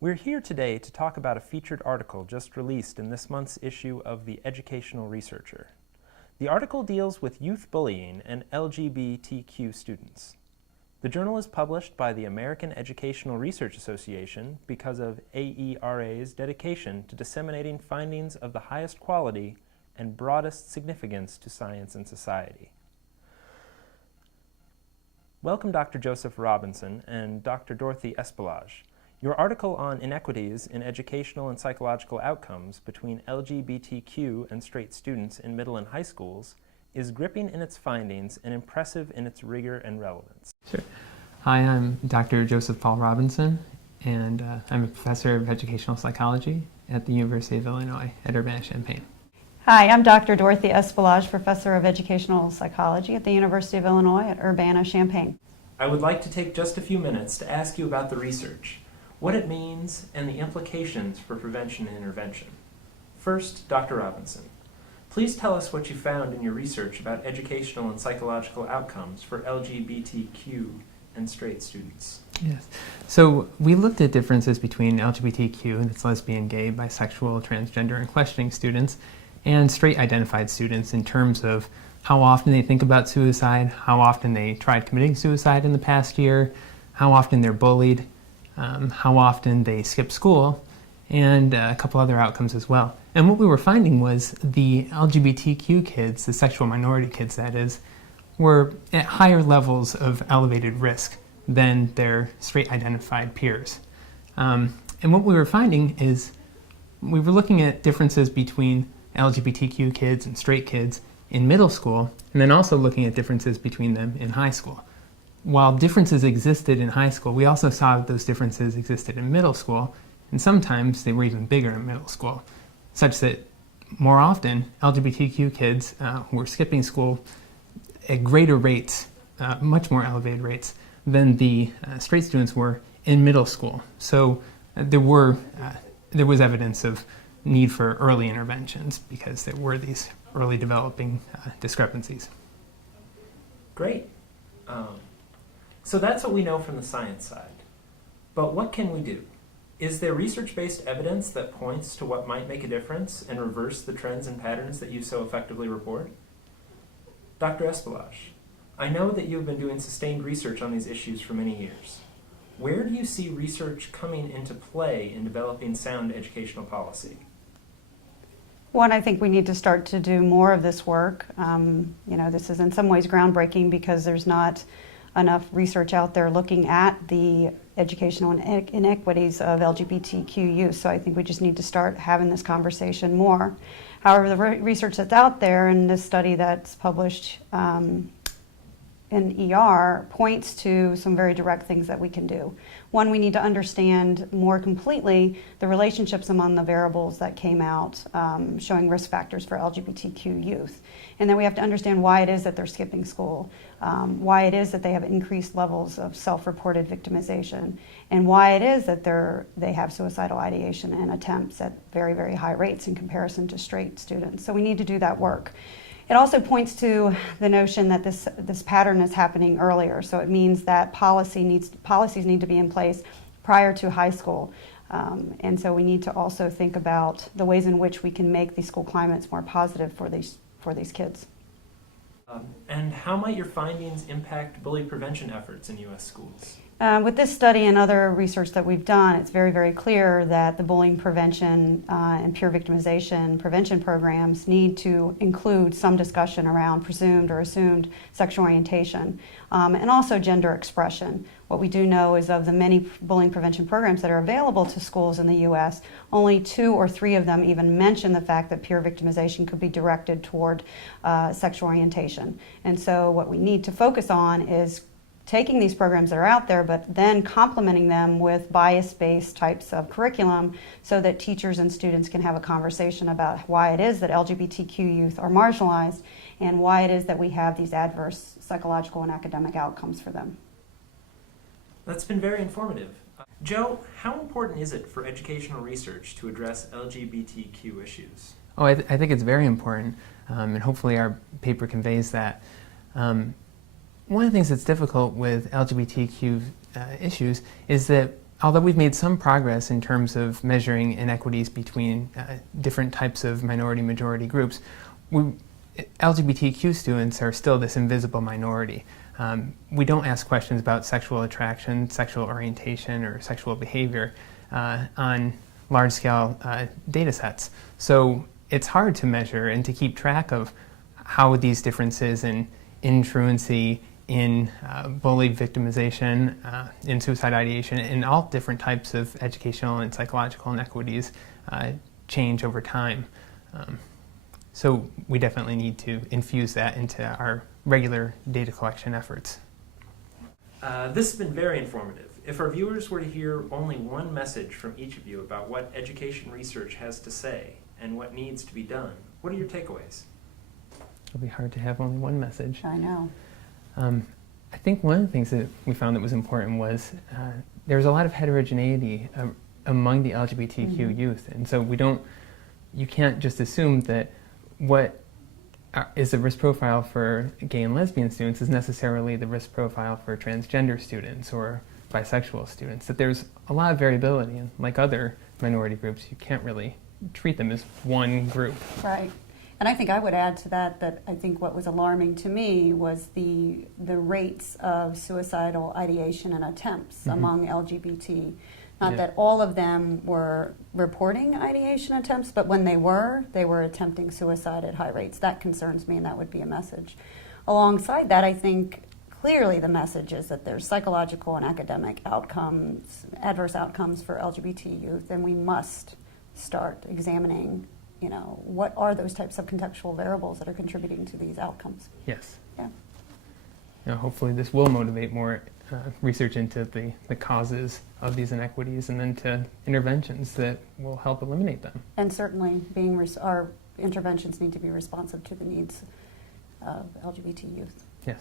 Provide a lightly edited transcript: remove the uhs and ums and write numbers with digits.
We're here today to talk about a featured article just released in this month's issue of the Educational Researcher. The article deals with youth bullying and LGBTQ students. The journal is published by the American Educational Research Association because of AERA's dedication to disseminating findings of the highest quality and broadest significance to science and society. Welcome, Dr. Joseph Robinson and Dr. Dorothy Espelage. Your article on inequities in educational and psychological outcomes between LGBTQ and straight students in middle and high schools is gripping in its findings and impressive in its rigor and relevance. Sure. Hi, I'm Dr. Joseph Paul Robinson, and I'm a professor of educational psychology at the University of Illinois at Urbana-Champaign. Hi, I'm Dr. Dorothy Espelage, professor of educational psychology at the University of Illinois at Urbana-Champaign. I would like to take just a few minutes to ask you about the research, what it means, and the implications for prevention and intervention. First, Dr. Robinson, please tell us what you found in your research about educational and psychological outcomes for LGBTQ and straight students. Yes. So we looked at differences between LGBTQ, that's lesbian, gay, bisexual, transgender, and questioning students, and straight identified students in terms of how often they think about suicide, how often they tried committing suicide in the past year, how often they're bullied, how often they skip school, and a couple other outcomes as well. And what we were finding was the LGBTQ kids, the sexual minority kids that is, were at higher levels of elevated risk than their straight identified peers. And what we were finding is we were looking at differences between LGBTQ kids and straight kids in middle school, and then also looking at differences between them in high school. While differences existed in high school, we also saw that those differences existed in middle school, and sometimes they were even bigger in middle school, such that more often LGBTQ kids were skipping school at greater rates, much more elevated rates, than the straight students were in middle school. So there was evidence of need for early interventions because there were these early developing discrepancies. Great. So that's what we know from the science side. But what can we do? Is there research-based evidence that points to what might make a difference and reverse the trends and patterns that you so effectively report? Dr. Espelage, I know that you have been doing sustained research on these issues for many years. Where do you see research coming into play in developing sound educational policy? One, I think we need to start to do more of this work. This is in some ways groundbreaking because there's not enough research out there looking at the educational inequities of LGBTQ youth. So I think we just need to start having this conversation more. However, the research that's out there and this study that's published in ER points to some very direct things that we can do. One, we need to understand more completely the relationships among the variables that came out showing risk factors for LGBTQ youth. And then we have to understand why it is that they're skipping school, why it is that they have increased levels of self-reported victimization, and why it is that they have suicidal ideation and attempts at very, very high rates in comparison to straight students. So we need to do that work. It also points to the notion that this pattern is happening earlier. So it means that policies need to be in place prior to high school. And so we need to also think about the ways in which we can make these school climates more positive for these kids. And how might your findings impact bully prevention efforts in U.S. schools? With this study and other research that we've done, it's very, very clear that the bullying prevention and peer victimization prevention programs need to include some discussion around presumed or assumed sexual orientation and also gender expression. What we do know is of the many bullying prevention programs that are available to schools in the U.S., only 2 or 3 of them even mention the fact that peer victimization could be directed toward sexual orientation. And so what we need to focus on is taking these programs that are out there, but then complementing them with bias-based types of curriculum so that teachers and students can have a conversation about why it is that LGBTQ youth are marginalized and why it is that we have these adverse psychological and academic outcomes for them. That's been very informative. Joe, how important is it for educational research to address LGBTQ issues? Oh, I think it's very important, and hopefully our paper conveys that. One of the things that's difficult with LGBTQ issues is that although we've made some progress in terms of measuring inequities between different types of minority-majority groups, LGBTQ students are still this invisible minority. We don't ask questions about sexual attraction, sexual orientation, or sexual behavior on large-scale data sets. So it's hard to measure and to keep track of how these differences in truancy, in bullied victimization, in suicide ideation, in all different types of educational and psychological inequities change over time. So we definitely need to infuse that into our regular data collection efforts. This has been very informative. If our viewers were to hear only one message from each of you about what education research has to say and what needs to be done, what are your takeaways? It'll be hard to have only one message. I know. I think one of the things that we found that was important was there was a lot of heterogeneity among the LGBTQ youth, and so you can't just assume that what is a risk profile for gay and lesbian students is necessarily the risk profile for transgender students or bisexual students, that there's a lot of variability, and like other minority groups, you can't really treat them as one group. Right. And I think I would add to that I think what was alarming to me was the rates of suicidal ideation and attempts among LGBT. Not that all of them were reporting ideation attempts, but when they were attempting suicide at high rates. That concerns me, and that would be a message. Alongside that, I think clearly the message is that there's psychological and academic outcomes, adverse outcomes for LGBT youth, and we must start examining, what are those types of contextual variables that are contributing to these outcomes. Yes. Yeah. Hopefully this will motivate more research into the causes of these inequities and then to interventions that will help eliminate them. And certainly our interventions need to be responsive to the needs of LGBT youth. Yes.